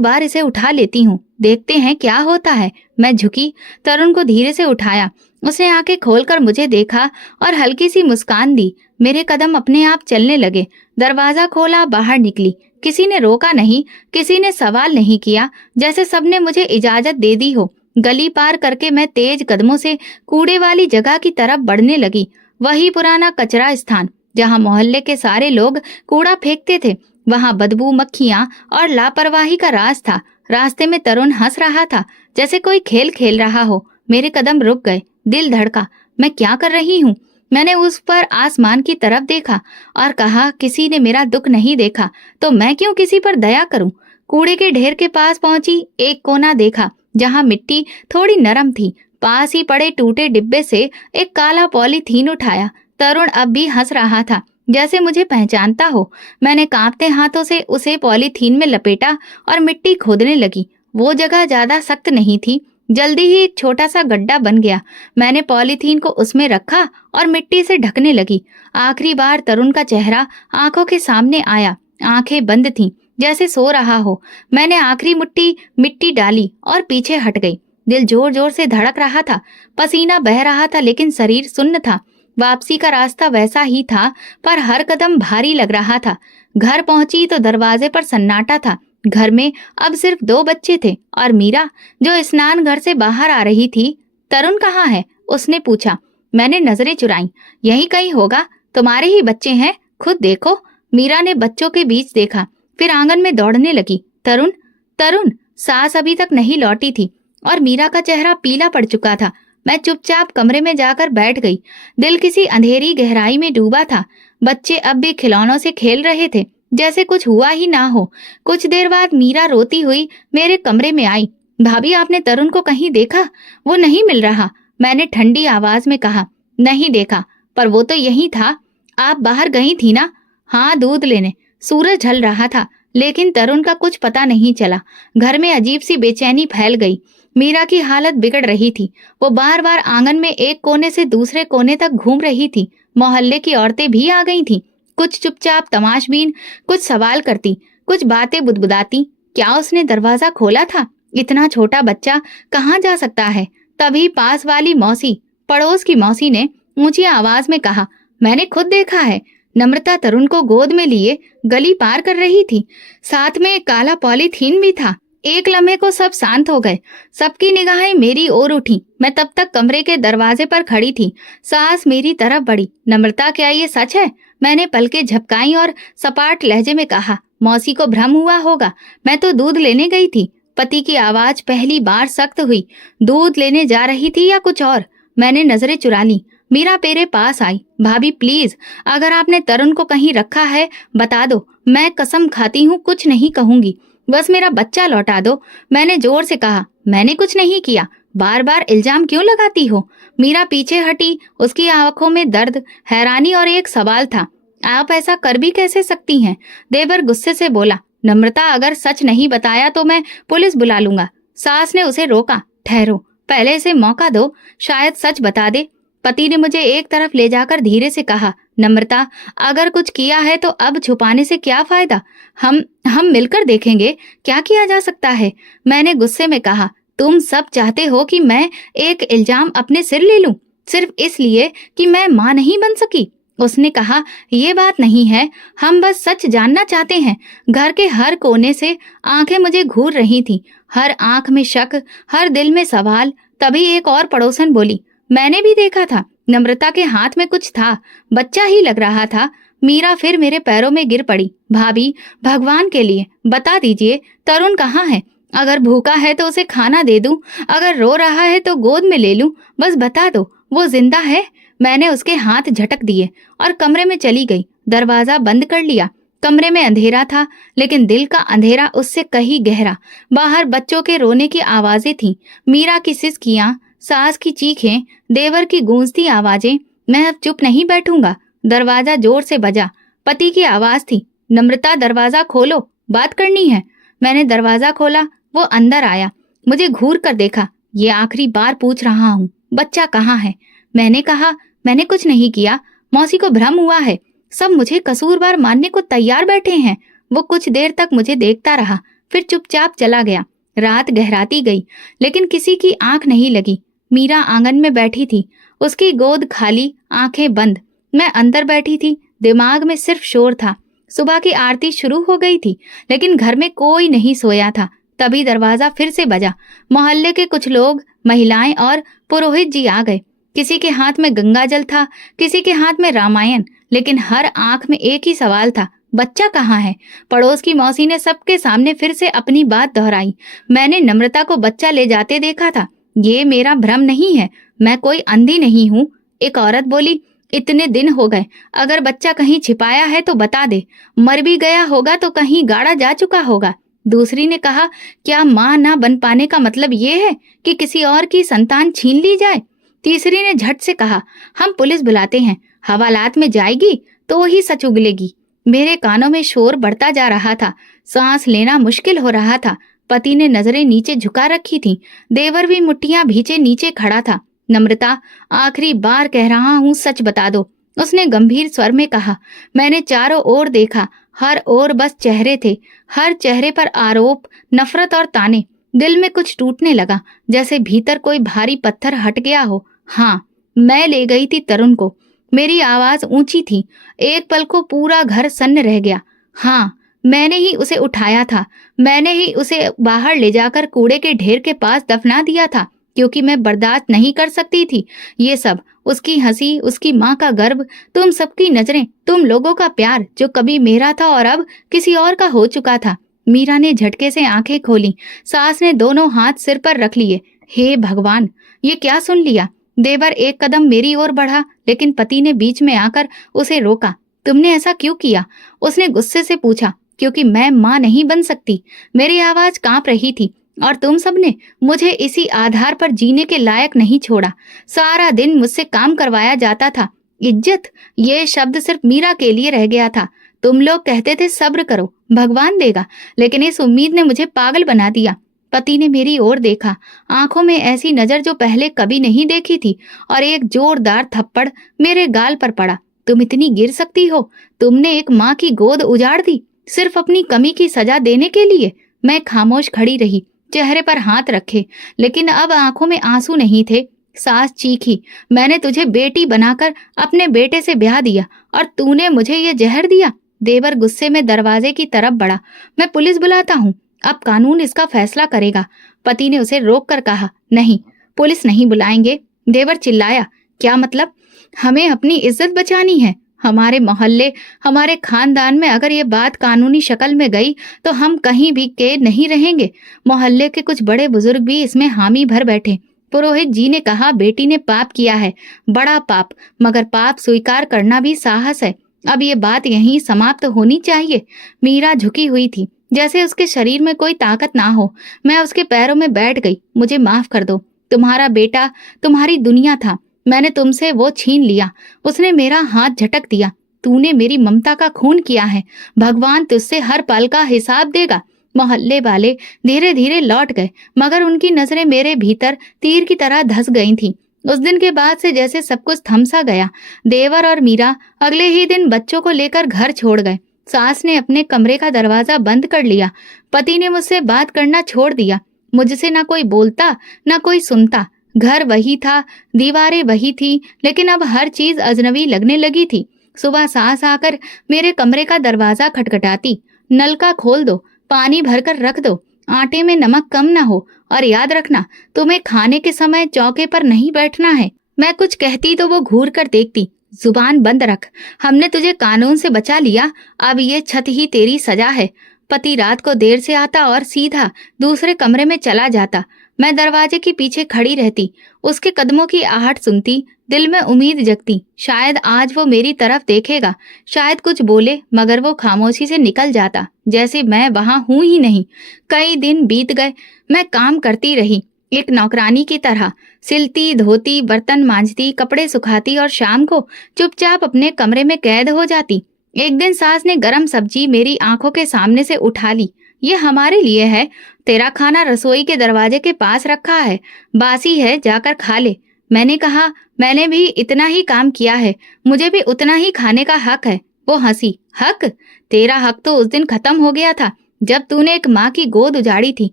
बार इसे उठा लेती हूँ, देखते हैं क्या होता है। मैं झुकी, तरुण को धीरे से उठाया। उसने आंखें खोलकर मुझे देखा और हल्की सी मुस्कान दी। मेरे कदम अपने आप चलने लगे। दरवाजा खोला, बाहर निकली। किसी ने रोका नहीं, किसी ने सवाल नहीं किया, जैसे सबने मुझे इजाजत दे दी हो। गली पार करके मैं तेज कदमों से कूड़े वाली जगह की तरफ बढ़ने लगी। वही पुराना कचरा स्थान जहाँ मोहल्ले के सारे लोग कूड़ा फेंकते थे। वहाँ बदबू, मक्खियाँ और लापरवाही का राज था। रास्ते में तरुण हंस रहा था, जैसे कोई खेल खेल रहा हो। मेरे कदम रुक गए, दिल धड़का। मैं क्या कर रही हूँ? मैंने उस पर आसमान की तरफ देखा और कहा, किसी ने मेरा दुख नहीं देखा तो मैं क्यों किसी पर दया करूं? कूड़े के ढेर के पास पहुंची। एक कोना देखा जहां मिट्टी थोड़ी नरम थी। पास ही पड़े टूटे डिब्बे से एक काला पॉलीथीन उठाया। तरुण अब भी हंस रहा था, जैसे मुझे पहचानता हो। मैंने कांपते हाथों से उसे पॉलीथीन में लपेटा और मिट्टी खोदने लगी। वो जगह ज्यादा सख्त नहीं थी। जल्दी ही एक छोटा सा गड्ढा बन गया। मैंने पॉलीथीन को उसमें रखा और मिट्टी से ढकने लगी। आखिरी बार तरुण का चेहरा आंखों के सामने आया। आंखें बंद थीं, जैसे सो रहा हो। मैंने आखिरी मुट्ठी मिट्टी डाली और पीछे हट गई। दिल जोर जोर से धड़क रहा था, पसीना बह रहा था, लेकिन शरीर सुन्न था। वापसी का रास्ता वैसा ही था, पर हर कदम भारी लग रहा था। घर पहुंची तो दरवाजे पर सन्नाटा था। घर में अब सिर्फ 2 बच्चे थे और मीरा, जो स्नान घर से बाहर आ रही थी। तरुण कहाँ है? उसने पूछा। मैंने नजरें चुराई। यहीं कहीं होगा, तुम्हारे ही बच्चे हैं, खुद देखो। मीरा ने बच्चों के बीच देखा, फिर आंगन में दौड़ने लगी। तरुण, तरुण! सास अभी तक नहीं लौटी थी और मीरा का चेहरा पीला पड़ चुका था। मैं चुपचाप कमरे में जाकर बैठ गई। दिल किसी अंधेरी गहराई में डूबा था। बच्चे अब भी खिलौनों से खेल रहे थे, जैसे कुछ हुआ ही ना हो। कुछ देर बाद मीरा रोती हुई मेरे कमरे में आई। भाभी, आपने तरुण को कहीं देखा? वो नहीं मिल रहा। मैंने ठंडी आवाज में कहा। नहीं देखा, पर वो तो यही था। आप बाहर गई थी ना? हाँ, दूध लेने। सूरज ढल रहा था, लेकिन तरुण का कुछ पता नहीं चला। घर में अजीब सी बेचैनी फैल गई। मीरा की हालत बिगड़ रही थी। वो बार बार आंगन में एक कोने से दूसरे कोने तक घूम रही थी। मोहल्ले की औरतें भी आ गई थीं। कुछ चुपचाप तमाशबीन, कुछ सवाल करती, कुछ बातें बुदबुदाती। क्या उसने दरवाजा खोला था? इतना छोटा बच्चा कहाँ जा सकता है? तभी पास वाली मौसी, पड़ोस की मौसी ने ऊंची आवाज में कहा, मैंने खुद देखा है। नम्रता तरुण को गोद में लिए गली पार कर रही थी। साथ में एक काला पॉलीथीन भी था। एक लम्हे को सब शांत हो गए। सबकी निगाहें मेरी ओर उठी। मैं तब तक कमरे के दरवाजे पर खड़ी थी। सास मेरी तरफ बढ़ी। नम्रता, क्या ये सच है? मैंने पलकें झपकाई और सपाट लहजे में कहा, मौसी को भ्रम हुआ होगा, मैं तो दूध लेने गई थी। पति की आवाज पहली बार सख्त हुई। दूध लेने जा रही थी या कुछ और? मैंने नजरें चुरा ली। मीरा मेरे पास आई। भाभी प्लीज, अगर आपने तरुण को कहीं रखा है बता दो। मैं कसम खाती हूँ कुछ नहीं कहूंगी। बस मेरा बच्चा लौटा दो। मैंने जोर से कहा। मैंने कुछ नहीं किया। बार बार इल्जाम क्यों लगाती हो? मीरा पीछे हटी। उसकी आंखों में दर्द, हैरानी और एक सवाल था। आप ऐसा कर भी कैसे सकती हैं? देवर गुस्से से बोला। नम्रता, अगर सच नहीं बताया तो मैं पुलिस बुला लूंगा। सास ने उसे रोका। ठहरो, पहले इसे मौका दो, शायद सच बता दे। पति ने मुझे एक तरफ ले जाकर धीरे से कहा, नम्रता, अगर कुछ किया है तो अब छुपाने से क्या फायदा? हम मिलकर देखेंगे क्या किया जा सकता है। मैंने गुस्से में कहा, तुम सब चाहते हो कि मैं एक इल्जाम अपने सिर ले लूं, सिर्फ इसलिए कि मैं मां नहीं बन सकी। उसने कहा, ये बात नहीं है, हम बस सच जानना चाहते हैं। घर के हर कोने से आंखें मुझे घूर रही थीं, हर आंख में शक, हर दिल में सवाल। तभी एक और पड़ोसन बोली, मैंने भी देखा था, नम्रता के हाथ में कुछ था, बच्चा ही लग रहा था। मीरा फिर मेरे पैरों में गिर पड़ी। भाभी, भगवान के लिए बता दीजिए, तरुण कहाँ है? अगर भूखा है तो उसे खाना दे दूं, अगर रो रहा है तो गोद में ले लूं, बस बता दो, वो जिंदा है। मैंने उसके हाथ झटक दिए और कमरे में चली गई। दरवाजा बंद कर लिया। कमरे में अंधेरा था, लेकिन दिल का अंधेरा उससे कहीं गहरा। बाहर बच्चों के रोने की आवाजें थीं, मीरा की सिसकियां, सास की चीखें, देवर की गूंजती आवाजें। मैं अब चुप नहीं बैठूंगा। दरवाजा जोर से बजा। पति की आवाज थी, नम्रता दरवाजा खोलो, बात करनी है। मैंने दरवाजा खोला। वो अंदर आया, मुझे घूर कर देखा। ये आखिरी बार पूछ रहा हूँ, बच्चा कहाँ है? मैंने कहा, मैंने कुछ नहीं किया, मौसी को भ्रम हुआ है। सब मुझे कसूरवार मानने को तैयार बैठे हैं। वो कुछ देर तक मुझे देखता रहा, फिर चुपचाप चला गया। रात गहराती गई, लेकिन किसी की आंख नहीं लगी। मीरा आंगन में बैठी थी, उसकी गोद खाली, आंखें बंद। मैं अंदर बैठी थी, दिमाग में सिर्फ शोर था। सुबह की आरती शुरू हो गई थी, लेकिन घर में कोई नहीं सोया था। तभी दरवाजा फिर से बजा। मोहल्ले के कुछ लोग, महिलाएं और पुरोहित जी आ गए। किसी के हाथ में गंगा जल था, किसी के हाथ में रामायण, लेकिन हर आंख में एक ही सवाल था, बच्चा कहाँ है? पड़ोस की मौसी ने सबके सामने फिर से अपनी बात दोहराई। मैंने नम्रता को बच्चा ले जाते देखा था। ये मेरा भ्रम नहीं है, मैं कोई अंधी नहीं हूँ। एक औरत बोली, इतने दिन हो गए, अगर बच्चा कहीं छिपाया है तो बता दे, मर भी गया होगा तो कहीं गाड़ा जा चुका होगा। दूसरी ने कहा, क्या माँ ना बन पाने का मतलब ये है कि किसी और की संतान छीन ली जाए? तीसरी ने झट से कहा, हम पुलिस बुलाते हैं, हवालात में जाएगी तो वही सच उगलेगी। मेरे कानों में शोर बढ़ता जा रहा था, सांस लेना मुश्किल हो रहा था। पति ने नजरें नीचे झुका रखी थी, देवर भी मुट्ठियां भींचे नीचे खड़ा था। नम्रता, आखिरी बार कह रहा हूँ, सच बता दो, उसने गंभीर स्वर में कहा। मैंने चारों ओर देखा, हर ओर बस चेहरे थे, हर चेहरे पर आरोप, नफरत और ताने। दिल में कुछ टूटने लगा, जैसे भीतर कोई भारी पत्थर हट गया हो। हाँ, मैं ले गई थी तरुण को। मेरी आवाज ऊंची थी। एक पल को पूरा घर सन्न रह गया। हाँ, मैंने ही उसे उठाया था, मैंने ही उसे बाहर ले जाकर कूड़े के ढेर के पास दफना दिया था, क्योंकि मैं बर्दाश्त नहीं कर सकती थी ये सब। उसकी हंसी, उसकी माँ का गर्व, तुम सबकी नजरें, तुम लोगों का प्यार जो कभी मेरा था और अब किसी और का हो चुका था। मीरा ने झटके से आंखें खोली। सास ने दोनों हाथ सिर पर रख लिए। हे भगवान, ये क्या सुन लिया? देवर एक कदम मेरी ओर बढ़ा, लेकिन पति ने बीच में आकर उसे रोका। तुमने ऐसा क्यों किया? उसने गुस्से से पूछा। क्योंकि मैं माँ नहीं बन सकती। मेरी आवाज कांप रही थी। और तुम सबने मुझे इसी आधार पर जीने के लायक नहीं छोड़ा। सारा दिन मुझसे काम करवाया जाता था। इज्जत, ये शब्द सिर्फ मीरा के लिए रह गया था। तुम लोग कहते थे सब्र करो, भगवान देगा, लेकिन इस उम्मीद ने मुझे पागल बना दिया। पति ने मेरी ओर देखा, आंखों में ऐसी नजर जो पहले कभी नहीं देखी थी, और एक जोरदार थप्पड़ मेरे गाल पर पड़ा। तुम इतनी गिर सकती हो? तुमने एक माँ की गोद उजाड़ दी, सिर्फ अपनी कमी की सजा देने के लिए। मैं खामोश खड़ी रही, चेहरे पर हाथ रखे, लेकिन अब आंखों में आंसू नहीं थे। सास चीखी, मैंने तुझे बेटी बनाकर अपने बेटे से ब्याह दिया और तूने मुझे ये जहर दिया। देवर गुस्से में दरवाजे की तरफ बढ़ा। मैं पुलिस बुलाता हूँ, अब कानून इसका फैसला करेगा। पति ने उसे रोक कर कहा, नहीं, पुलिस नहीं बुलाएंगे। देवर चिल्लाया, क्या मतलब? हमें अपनी इज्जत बचानी है। हमारे मोहल्ले, हमारे खानदान में अगर ये बात कानूनी शक्ल में गई तो हम कहीं भी कैद नहीं रहेंगे। मोहल्ले के कुछ बड़े बुजुर्ग भी इसमें हामी भर बैठे। पुरोहित जी ने कहा, बेटी ने पाप किया है, बड़ा पाप, मगर पाप स्वीकार करना भी साहस है। अब ये बात यहीं समाप्त होनी चाहिए। मीरा झुकी हुई थी, जैसे उसके शरीर में कोई ताकत ना हो। मैं उसके पैरों में बैठ गई। मुझे माफ कर दो। तुम्हारा बेटा तुम्हारी दुनिया था, मैंने तुमसे वो छीन लिया। उसने मेरा हाथ झटक दिया। तूने मेरी ममता का खून किया है। भगवान तुझसे हर पल का हिसाब देगा। मोहल्ले वाले धीरे धीरे लौट गए, मगर उनकी नजरें मेरे भीतर तीर की तरह धंस गई थीं। उस दिन के बाद से जैसे सब कुछ थम सा गया। देवर और मीरा अगले ही दिन बच्चों को लेकर घर छोड़ गए। सास ने अपने कमरे का दरवाजा बंद कर लिया। पति ने मुझसे बात करना छोड़ दिया। मुझसे ना कोई बोलता, ना कोई सुनता। घर वही था, दीवारें वही थी, लेकिन अब हर चीज अजनबी लगने लगी थी। सुबह सास आकर मेरे कमरे का दरवाजा खटखटाती, नलका खोल दो, पानी भरकर रख दो, आटे में नमक कम ना हो, और याद रखना, तुम्हें खाने के समय चौके पर नहीं बैठना है। मैं कुछ कहती तो वो घूर कर देखती। जुबान बंद रख, हमने तुझे कानून से बचा लिया, अब ये छत ही तेरी सजा है। पति रात को देर से आता और सीधा दूसरे कमरे में चला जाता। मैं दरवाजे के पीछे खड़ी रहती, उसके कदमों की आहट सुनती, दिल में उम्मीद जगती, शायद आज वो मेरी तरफ देखेगा, शायद कुछ बोले, मगर वो खामोशी से निकल जाता, जैसे मैं वहां हूं ही नहीं। कई दिन बीत गए, मैं काम करती रही, एक नौकरानी की तरह, सिलती, धोती, बर्तन मांजती, कपड़े सुखाती और शाम को चुपचाप अपने कमरे में कैद हो जाती। एक दिन सास ने गरम सब्जी मेरी आंखों के सामने से उठा ली। ये हमारे लिए है, तेरा खाना रसोई के दरवाजे के पास रखा है, बासी है, जाकर खा ले। मैंने कहा, मैंने भी इतना ही काम किया है, मुझे भी उतना ही खाने का हक है। वो हंसी, हक? तेरा हक तो उस दिन खत्म हो गया था जब तूने एक माँ की गोद उजाड़ी थी।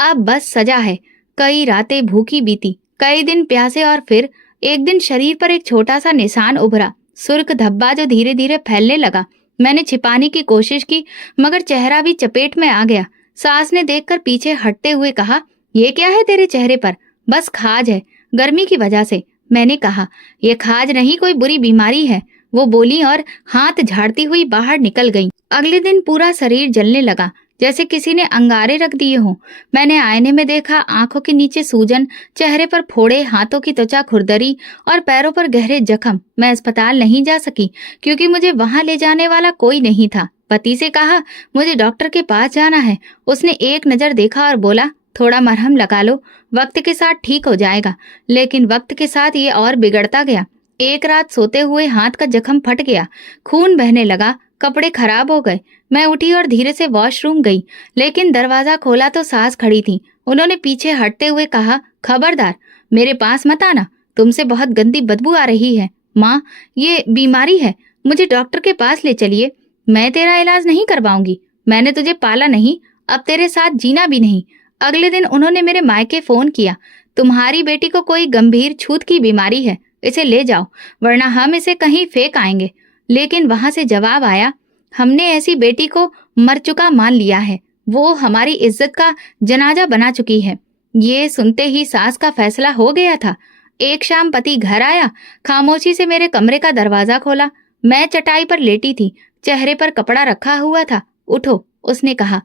अब बस सजा है। कई रातें भूखी बीती, कई दिन प्यासे, और फिर एक दिन शरीर पर एक छोटा सा निशान उभरा, सुर्ख धब्बा जो धीरे धीरे फैलने लगा। मैंने छिपाने की कोशिश की, मगर चेहरा भी चपेट में आ गया। सास ने देखकर पीछे हटते हुए कहा, ये क्या है तेरे चेहरे पर? बस खाज है, गर्मी की वजह से। मैंने कहा, ये खाज नहीं, कोई बुरी बीमारी है। वो बोली और हाथ झाड़ती हुई बाहर निकल गई। अगले दिन पूरा शरीर जलने लगा, जैसे किसी ने अंगारे रख दिए हों। मैंने आईने में देखा, आंखों के नीचे सूजन, चेहरे पर फोड़े, हाथों की त्वचा खुरदरी और पैरों पर गहरे जख्म। मैं अस्पताल नहीं जा सकी क्योंकि मुझे वहां ले जाने वाला कोई नहीं था। पति से कहा, मुझे डॉक्टर के पास जाना है। उसने एक नजर देखा और बोला, थोड़ा मरहम लगा लो, वक्त के साथ ठीक हो जाएगा। लेकिन वक्त के साथ ये और बिगड़ता गया। एक रात सोते हुए हाथ का जख्म फट गया, खून बहने लगा, कपड़े खराब हो गए। मैं उठी और धीरे से वॉशरूम गई, लेकिन दरवाजा खोला तो सास खड़ी थी। उन्होंने पीछे हटते हुए कहा, खबरदार, मेरे पास मत आना, तुमसे बहुत गंदी बदबू आ रही है। माँ, ये बीमारी है, मुझे डॉक्टर के पास ले चलिए। मैं तेरा इलाज नहीं करवाऊंगी, मैंने तुझे पाला नहीं, अब तेरे साथ जीना भी नहीं। अगले दिन उन्होंने मेरे मायके फोन किया, तुम्हारी बेटी को कोई गंभीर छूत की बीमारी है, इसे ले जाओ, वरना हम इसे कहीं फेंक आएंगे। लेकिन वहां से जवाब आया, हमने ऐसी बेटी को मर चुका मान लिया है, वो हमारी इज्जत का जनाजा बना चुकी है। ये सुनते ही सास का फैसला हो गया था। एक शाम पति घर आया, खामोशी से मेरे कमरे का दरवाजा खोला। मैं चटाई पर लेटी थी, चेहरे पर कपड़ा रखा हुआ था। उठो, उसने कहा।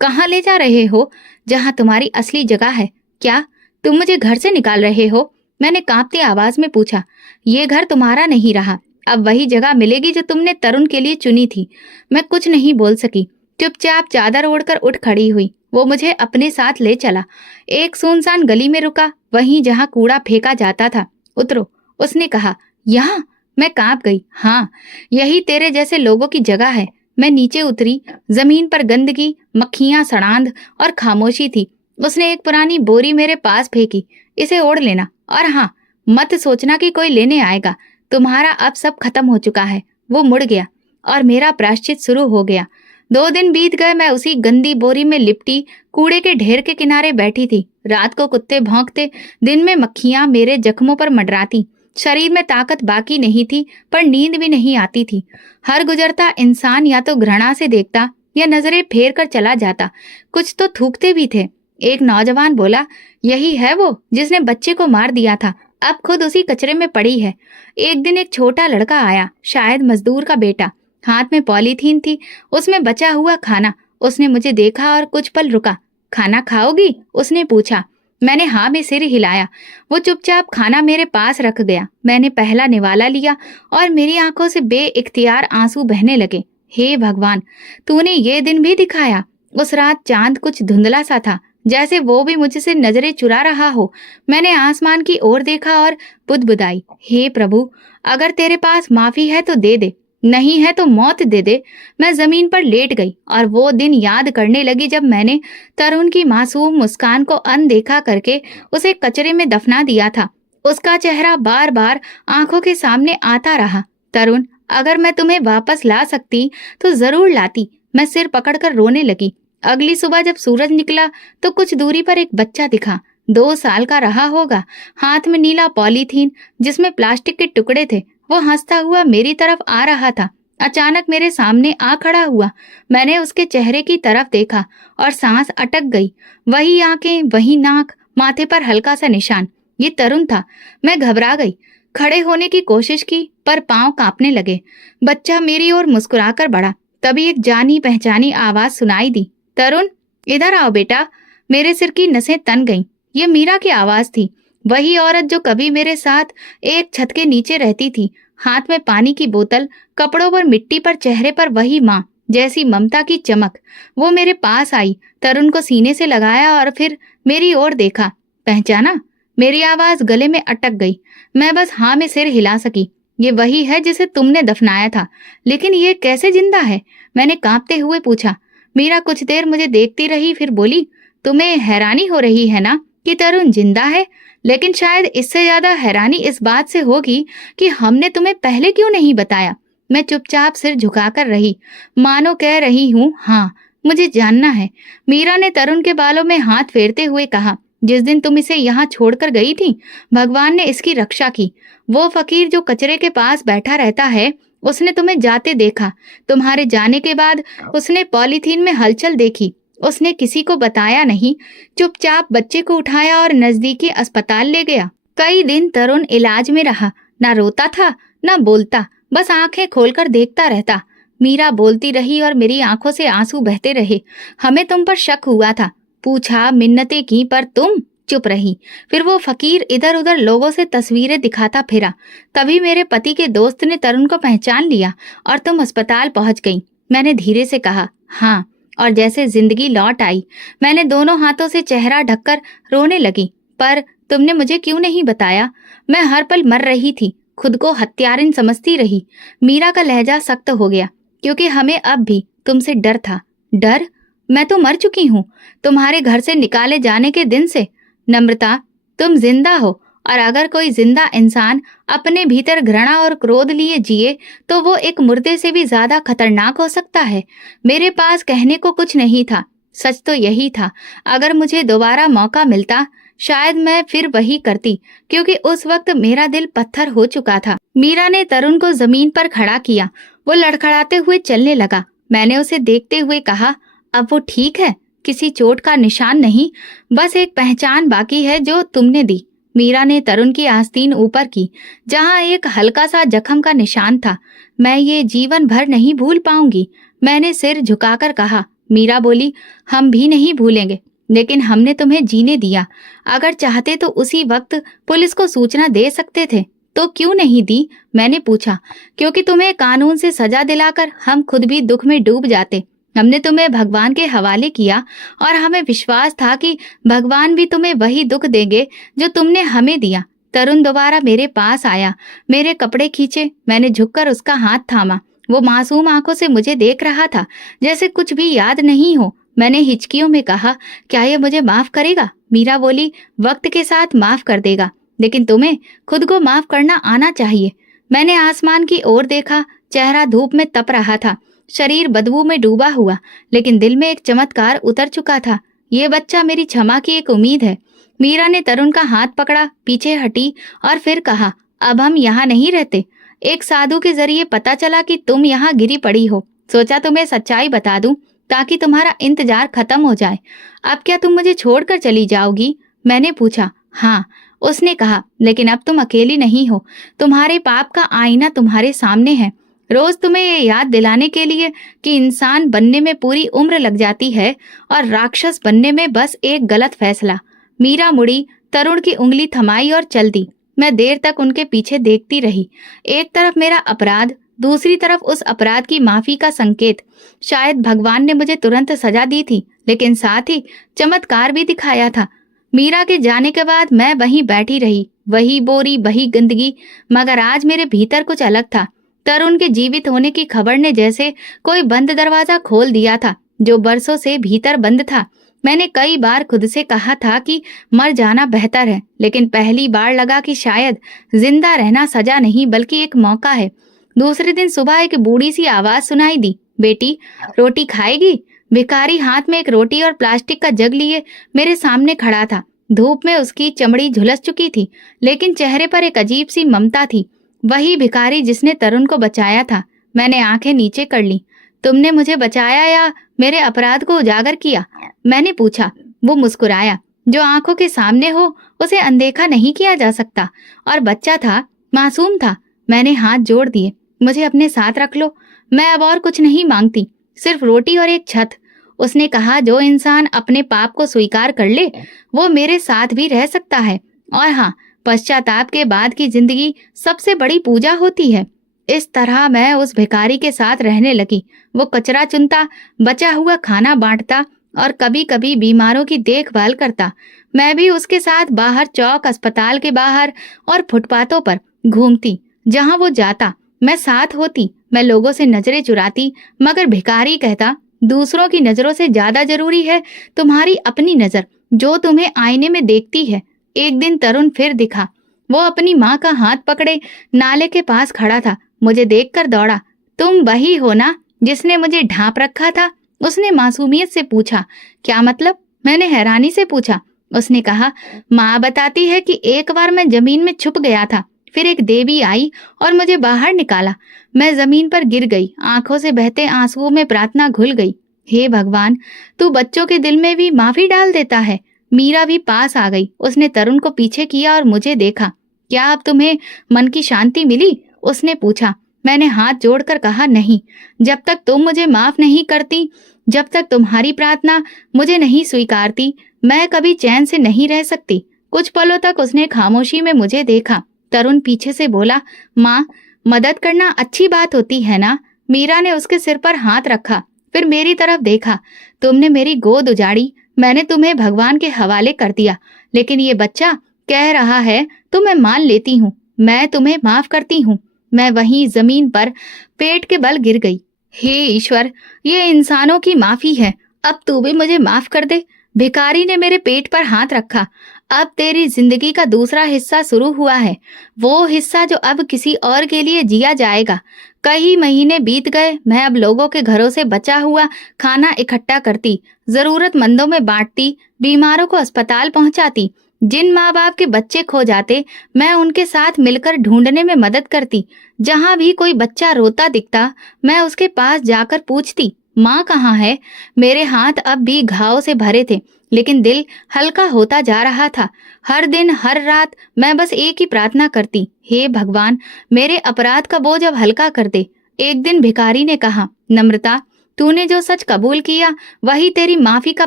कहाँ ले जा रहे हो? जहाँ तुम्हारी असली जगह है। क्या तुम मुझे घर से निकाल रहे हो? मैंने कांपती आवाज में पूछा। ये घर तुम्हारा नहीं रहा, अब वही जगह मिलेगी जो तुमने तरुण के लिए चुनी थी। मैं कुछ नहीं बोल सकी, चुपचाप चादर ओढ़कर उठ खड़ी हुई। वो मुझे अपने साथ ले चला, एक सुनसान गली में रुका, वहीं जहाँ कूड़ा फेंका जाता था। उतरो, उसने कहा। यहाँ? मैं कांप गई। हाँ, यही तेरे जैसे लोगों की जगह है। मैं नीचे उतरी, जमीन पर गंदगी, मक्खियां, सड़ांध और खामोशी थी। उसने एक पुरानी बोरी मेरे पास फेंकी, इसे ओढ़ लेना, और हाँ, मत सोचना कि कोई लेने आएगा, तुम्हारा अब सब खत्म हो चुका है। वो मुड़ गया और मेरा प्रायश्चित शुरू हो गया। 2 दिन बीत गए, मैं उसी गंदी बोरी में लिपटी कूड़े के ढेर के किनारे बैठी थी। रात को कुत्ते भौंकते, दिन में मक्खियां मेरे जख्मों पर मंडराती। शरीर में ताकत बाकी नहीं थी, पर नींद भी नहीं आती थी। हर गुजरता इंसान या तो घृणा से देखता या नजरें फेर कर चला जाता। कुछ तो थूकते भी थे। एक नौजवान बोला, यही है वो जिसने बच्चे को मार दिया था, अब खुद उसी कचरे में पड़ी है। एक दिन एक छोटा लड़का आया, शायद मजदूर का बेटा। हाथ में पॉलीथीन थी, उसमें बचा हुआ खाना। उसने मुझे देखा और कुछ पल रुका। खाना खाओगी? उसने पूछा। मैंने हाँ में सिर हिलाया। वो चुपचाप खाना मेरे पास रख गया। मैंने पहला निवाला लिया और मेरी आंखों से बेइख्तियार आंसू बहने लगे। हे भगवान, तूने ये दिन भी दिखाया। उस रात चांद कुछ धुंधला सा था, जैसे वो भी मुझसे नजरें चुरा रहा हो। मैंने आसमान की ओर देखा और बुदबुदाई, हे प्रभु, अगर तेरे पास माफी है तो दे दे, नहीं है तो मौत दे दे। मैं जमीन पर लेट गई और वो दिन याद करने लगी जब मैंने तरुण की मासूम मुस्कान को अनदेखा करके उसे कचरे में दफना दिया था। उसका चेहरा बार बार आंखों के सामने आता रहा। तरुण, अगर मैं तुम्हें वापस ला सकती तो जरूर लाती। मैं सिर पकड़कर रोने लगी। अगली सुबह जब सूरज निकला तो कुछ दूरी पर एक बच्चा दिखा। 2 साल का रहा होगा, हाथ में नीला पॉलीथीन जिसमें प्लास्टिक के टुकड़े थे। वो हंसता हुआ मेरी तरफ आ रहा था। अचानक मेरे सामने आ खड़ा हुआ। मैंने उसके चेहरे की तरफ देखा और सांस अटक गई। वही आंखें, वही नाक, माथे पर हल्का सा निशान। ये तरुण था। मैं घबरा गई, खड़े होने की कोशिश की, पर पांव कांपने लगे। बच्चा मेरी ओर मुस्कुराकर बढ़ा। तभी एक जानी पहचानी आवाज सुनाई दी, तरुण, इधर आओ बेटा। मेरे सिर की नसें तन गईं। ये मीरा की आवाज थी, वही औरत जो कभी मेरे साथ एक छत के नीचे रहती थी। हाथ में पानी की बोतल, कपड़ों पर मिट्टी, पर चेहरे पर वही माँ जैसी ममता की चमक। वो मेरे पास आई, तरुण को सीने से लगाया और फिर मेरी ओर देखा। पहचाना? मेरी आवाज गले में अटक गई। मैं बस हाँ में सिर हिला सकी। ये वही है जिसे तुमने दफनाया था, लेकिन ये कैसे जिंदा है? मैंने कांपते हुए पूछा। मीरा कुछ देर मुझे देखती रही, फिर बोली, तुम्हें हैरानी हो रही है ना कि तरुण जिंदा है, लेकिन शायद इससे ज्यादा हैरानी इस बात से होगी कि हमने तुम्हें पहले क्यों नहीं बताया। मैं चुपचाप सिर झुकाकर रही, मानो कह रही हूँ, हाँ, मुझे जानना है। मीरा ने तरुण के बालों में हाथ फेरते हुए कहा, जिस दिन तुम इसे यहाँ छोड़कर गई थी, भगवान ने इसकी रक्षा की। वो फकीर जो कचरे के पास बैठा रहता है, उसने तुम्हें जाते देखा। तुम्हारे जाने के बाद उसने पॉलीथीन में हलचल देखी। उसने किसी को बताया नहीं, चुपचाप बच्चे को उठाया और नजदीकी अस्पताल ले गया। कई दिन तरुण इलाज में रहा, ना रोता था ना बोलता, बस आंखें खोलकर देखता रहता। मीरा बोलती रही और मेरी आंखों से आंसू बहते रहे। हमें तुम पर शक हुआ था, पूछा, मिन्नतें की, पर तुम चुप रही। फिर वो फकीर इधर उधर लोगों से तस्वीरें दिखाता फिरा। तभी मेरे पति के दोस्त ने तरुण को पहचान लिया और तुम अस्पताल पहुंच गई। मैंने धीरे से कहा, हाँ, और जैसे जिंदगी लौट आई। मैंने दोनों हाथों से चेहरा ढककर रोने लगी। पर तुमने मुझे क्यों नहीं बताया? मैं हर पल मर रही थी, खुद को हत्यारिन समझती रही। मीरा का लहजा सख्त हो गया, क्योंकि हमें अब भी तुमसे डर था। डर? मैं तो मर चुकी हूँ तुम्हारे घर से निकाले जाने के दिन से। नम्रता, तुम जिंदा हो, और अगर कोई जिंदा इंसान अपने भीतर घृणा और क्रोध लिए जिए तो वो एक मुर्दे से भी ज्यादा खतरनाक हो सकता है। मेरे पास कहने को कुछ नहीं था, सच तो यही था। अगर मुझे दोबारा मौका मिलता, शायद मैं फिर वही करती, क्योंकि उस वक्त मेरा दिल पत्थर हो चुका था। मीरा ने तरुण को जमीन पर खड़ा किया। वो लड़खड़ाते हुए चलने लगा। मैंने उसे देखते हुए कहा, अब वो ठीक है? किसी चोट का निशान नहीं, बस एक पहचान बाकी है जो तुमने दी। मीरा ने तरुण की आस्तीन ऊपर की, जहाँ एक हल्का सा जख्म का निशान था। मैं ये जीवन भर नहीं भूल पाऊंगी, मैंने सिर झुकाकर कहा। मीरा बोली, हम भी नहीं भूलेंगे, लेकिन हमने तुम्हें जीने दिया। अगर चाहते तो उसी वक्त पुलिस को सूचना दे सकते थे, तो क्यों नहीं दी? मैंने पूछा। क्योंकि तुम्हें कानून से सजा दिलाकर हम खुद भी दुख में डूब जाते। हमने तुम्हें भगवान के हवाले किया और हमें विश्वास था कि भगवान भी तुम्हें वही दुख देंगे जो तुमने हमें दिया। तरुण दोबारा मेरे पास आया, मेरे कपड़े खींचे। मैंने झुककर उसका हाथ थामा। वो मासूम आंखों से मुझे देख रहा था, जैसे कुछ भी याद नहीं हो। मैंने हिचकियों में कहा, क्या ये मुझे माफ करेगा? मीरा बोली, वक्त के साथ माफ कर देगा, लेकिन तुम्हें खुद को माफ करना आना चाहिए। मैंने आसमान की ओर देखा। चेहरा धूप में तप रहा था, शरीर बदबू में डूबा हुआ, लेकिन दिल में एक चमत्कार उतर चुका था। ये बच्चा मेरी क्षमा की एक उम्मीद है। मीरा ने तरुण का हाथ पकड़ा, पीछे हटी और फिर कहा, अब हम यहाँ नहीं रहते। एक साधु के जरिए पता चला कि तुम यहाँ गिरी पड़ी हो। सोचा तुम्हें सच्चाई बता दूं, ताकि तुम्हारा इंतजार खत्म हो जाए। अब क्या तुम मुझे छोड़कर चली जाओगी? मैंने पूछा। हाँ, उसने कहा, लेकिन अब तुम अकेली नहीं हो। तुम्हारे पाप का आईना तुम्हारे सामने है। रोज तुम्हें ये याद दिलाने के लिए कि इंसान बनने में पूरी उम्र लग जाती है और राक्षस बनने में बस एक गलत फैसला। मीरा मुड़ी, तरुण की उंगली थमाई और चल दी। मैं देर तक उनके पीछे देखती रही। एक तरफ मेरा अपराध, दूसरी तरफ उस अपराध की माफी का संकेत। शायद भगवान ने मुझे तुरंत सजा दी थी, लेकिन साथ ही चमत्कार भी दिखाया था। मीरा के जाने के बाद मैं वहीं बैठी रही, वही बोरी, वही गंदगी, मगर आज मेरे भीतर कुछ अलग था। तरुण के जीवित होने की खबर ने जैसे कोई बंद दरवाजा खोल दिया था, जो बरसों से भीतर बंद था। मैंने कई बार खुद से कहा था कि मर जाना बेहतर है, लेकिन पहली बार लगा कि शायद जिंदा रहना सजा नहीं बल्कि एक मौका है। दूसरे दिन सुबह एक बूढ़ी सी आवाज सुनाई दी, बेटी, रोटी खाएगी? भिखारी हाथ में एक रोटी और प्लास्टिक का जग लिए मेरे सामने खड़ा था। धूप में उसकी चमड़ी झुलस चुकी थी, लेकिन चेहरे पर एक अजीब सी ममता थी। वही भिखारी जिसने तरुण को बचाया था। मैंने आंखें नीचे कर ली। तुमने मुझे बचाया या मेरे अपराध को उजागर किया? मैंने पूछा। वो मुस्कुराया। जो आंखों के सामने हो उसे अनदेखा नहीं किया जा सकता। और बच्चा था, मासूम था। मैंने हाथ जोड़ दिए। मुझे अपने साथ रख लो, मैं अब और कुछ नहीं मांगती, सिर्फ रोटी और एक छत। उसने कहा, जो इंसान अपने पाप को स्वीकार कर ले वो मेरे साथ भी रह सकता है। और हाँ, पश्चाताप के बाद की जिंदगी सबसे बड़ी पूजा होती है। इस तरह मैं उस भिखारी के साथ रहने लगी। वो कचरा चुनता, बचा हुआ खाना बांटता और कभी कभी बीमारों की देखभाल करता। मैं भी उसके साथ बाहर चौक, अस्पताल के बाहर और फुटपाथों पर घूमती। जहाँ वो जाता मैं साथ होती। मैं लोगों से नजरें चुराती, मगर भिखारी कहता, दूसरों की नजरों से ज्यादा जरूरी है तुम्हारी अपनी नजर, जो तुम्हें आईने में देखती है। एक दिन तरुण फिर दिखा। वो अपनी माँ का हाथ पकड़े नाले के पास खड़ा था। मुझे देखकर दौड़ा। तुम वही हो ना जिसने मुझे ढांप रखा था? उसने मासूमियत से पूछा। क्या मतलब? मैंने हैरानी से पूछा। उसने कहा, माँ बताती है कि एक बार मैं जमीन में छुप गया था, फिर एक देवी आई और मुझे बाहर निकाला। मैं जमीन पर गिर गई, आंखों से बहते आंसुओं में प्रार्थना घुल गई। हे भगवान, तू बच्चों के दिल में भी माफी डाल देता है। मीरा भी पास आ गई। उसने तरुण को पीछे किया और मुझे देखा। क्या अब तुम्हें मन की शांति मिली? उसने पूछा। मैंने हाथ जोड़कर कहा, नहीं। जब तक तुम मुझे माफ नहीं करती, जब तक तुम्हारी प्रार्थना मुझे नहीं स्वीकारती, मैं कभी चैन से नहीं रह सकती। कुछ पलों तक उसने खामोशी में मुझे देखा। तरुण पीछे से बोला, माँ, मदद करना अच्छी बात होती है ना? मीरा ने उसके सिर पर हाथ रखा, फिर मेरी तरफ देखा। तुमने मेरी गोद उजाड़ी, मैंने तुम्हें भगवान के हवाले कर दिया, लेकिन ये बच्चा कह रहा है तो मैं मान लेती हूँ। मैं तुम्हें माफ करती हूँ। मैं वहीं जमीन पर पेट के बल गिर गई। हे ईश्वर, ये इंसानों की माफी है, अब तू भी मुझे माफ कर दे। भिखारी ने मेरे पेट पर हाथ रखा। अब तेरी जिंदगी का दूसरा हिस्सा शुरू हुआ है, वो हिस्सा जो अब किसी और के लिए जिया जाएगा। कई महीने बीत गए, मैं अब लोगों के घरों से बचा हुआ खाना इकट्ठा करती, जरूरतमंदों में बांटती, बीमारों को अस्पताल पहुंचाती। जिन माँ बाप के बच्चे खो जाते, मैं उनके साथ मिलकर ढूंढने में मदद करती। जहाँ भी कोई बच्चा रोता दिखता, मैं उसके पास जाकर पूछती, माँ कहाँ है? मेरे हाथ अब भी घाव से भरे थे, लेकिन दिल हल्का होता जा रहा था। हर दिन हर रात मैं बस एक ही प्रार्थना करती, हे भगवान, मेरे अपराध का बोझ अब हल्का कर दे। एक दिन भिखारी ने कहा, नम्रता, तूने जो सच कबूल किया वही तेरी माफी का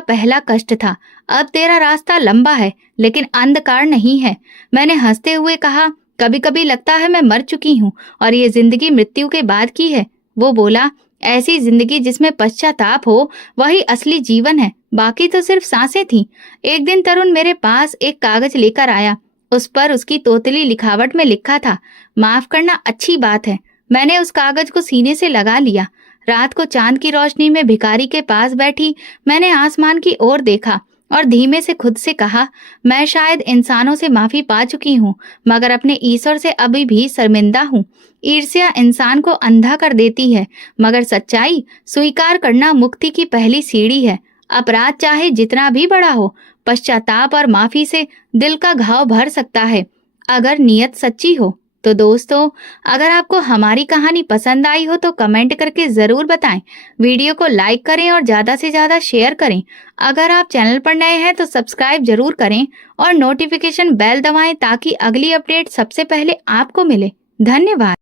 पहला कष्ट था। अब तेरा रास्ता लंबा है, लेकिन अंधकार नहीं है। मैंने हंसते हुए कहा, कभी कभी लगता है मैं मर चुकी हूँ और ये जिंदगी मृत्यु के बाद की है। वो बोला, ऐसी जिंदगी जिसमें पश्चाताप हो वही असली जीवन है, बाकी तो सिर्फ सांसें थीं। एक दिन तरुण मेरे पास एक कागज लेकर आया। उस पर उसकी तोतली लिखावट में लिखा था, माफ करना अच्छी बात है। मैंने उस कागज को सीने से लगा लिया। रात को चांद की रोशनी में भिखारी के पास बैठी मैंने आसमान की ओर देखा और धीमे से खुद से कहा, मैं शायद इंसानों से माफी पा चुकी हूँ, मगर अपने ईश्वर से अभी भी शर्मिंदा हूँ। ईर्ष्या इंसान को अंधा कर देती है, मगर सच्चाई स्वीकार करना मुक्ति की पहली सीढ़ी है। अपराध चाहे जितना भी बड़ा हो, पश्चाताप और माफी से दिल का घाव भर सकता है, अगर नीयत सच्ची हो। तो दोस्तों, अगर आपको हमारी कहानी पसंद आई हो तो कमेंट करके जरूर बताएं। वीडियो को लाइक करें और ज्यादा से ज्यादा शेयर करें। अगर आप चैनल पर नए हैं तो सब्सक्राइब जरूर करें और नोटिफिकेशन बेल दबाएं ताकि अगली अपडेट सबसे पहले आपको मिले। धन्यवाद।